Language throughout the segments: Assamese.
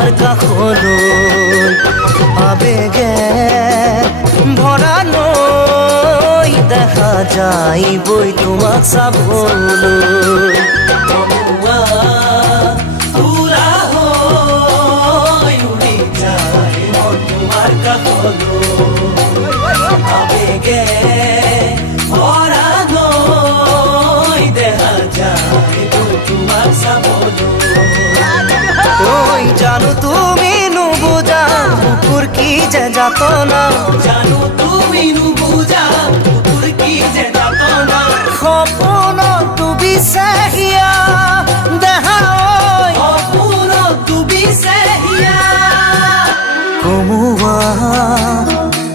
তোমাৰ কাষলৈ আবেগে ভৰা নৈ দেখা যাইবই তোমাক চাবলৈ উৰা হৈ উৰি যায় মন তোমাৰ কাষলৈ আবেগে ভৰা নৈ দেখা যাইবই তোমাক চাবলৈ ওই জানো তুমি নুবুঝা বুকুর কি যে যাতনা জানো তুমি নুবুঝা বুকুর কি যে যাতনা সপন তুমি সেহিয়া দেখা ওই সপন তুমি সেহিয়া কমুয়া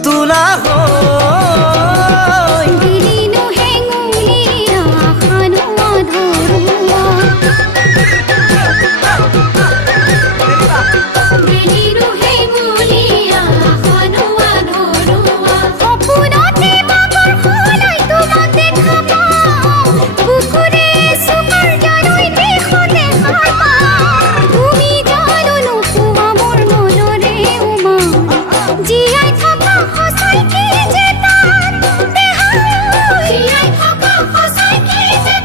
তুলা হই দিলিনো হেঙুলিয়া খানুয়া ধৰুৱা দিলিনো হেঙুলিয়া খানুৱা ধৰুৱা সপোনতে মাকৰ খোলাই তোমাক দেখা পাওঁ বুকুৰে চুকাৰ জানৈ দেখোতে সাৰ পাওঁ তুমি জানো নোপোৱা মোৰ মনৰে উমা জীয়াই থকা সঁচাইকে যে তাত দেহা জীয়াই থকা সঁচাইকে যে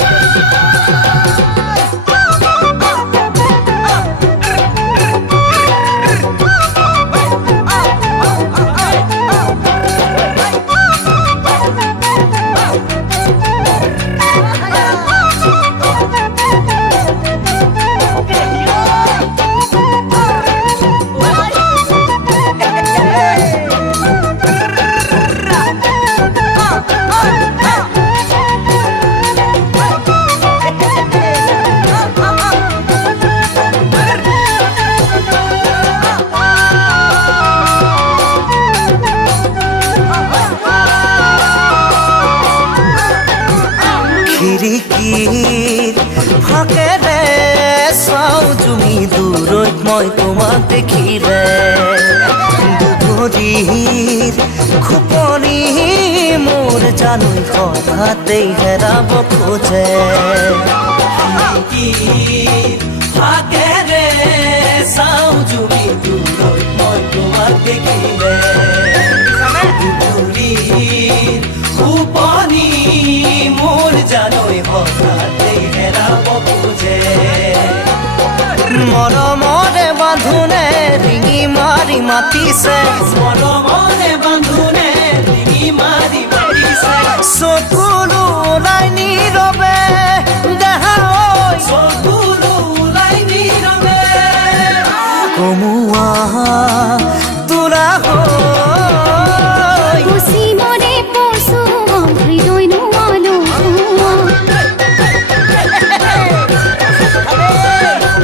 খিৰিকীৰ ফাকেৰে চাওঁ জুমি দূৰৈত মই তোমাক দেখিলে দুধৰিৰ খোপনি মোৰ জানৈ হঠাতেই হেৰাব খোজে খিৰিকীৰ ফাকেৰে চাওঁ জুমি দূৰৈত মই তোমাক দেখিলে দুধৰিৰ খোপনি মোৰ জানৈ হঠাতেই হেৰাব খোজে মৰমৰে বান্ধোনে ৰিঙি মাৰি মাতিছে মৰমৰে বান্ধোনে ৰিঙি মাৰি মাতিছে চকুলো ওলাই নীৰৱে দেহা চকুলো ওলাই নীৰৱে কমুৱা তোৰা হৈ কুচিমৰে পচুৱা হৃদয় নোৱালো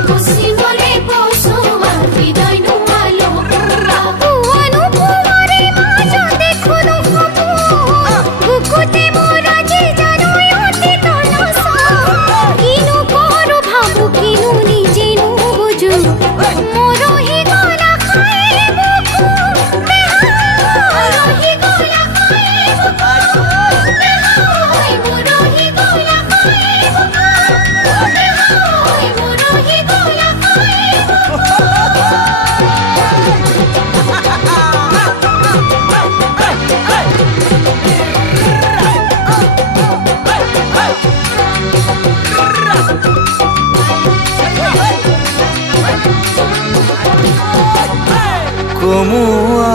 কুচিমৰে পচুৱা হৃদয় নোৱালো পুৱানো পুৱাৰে মাজত দেখোনো সপোন বুকুতে মোৰ আজি জানৈ অতীত নচাওঁ কিনো কৰো ভাবো কিনো নিজে নুবুজো মৰহি গলা খাই বুকু মৰহি গলা খাই বুকু মৰহি গলা খাই বুকু মৰহি গলা খাই কমুৱা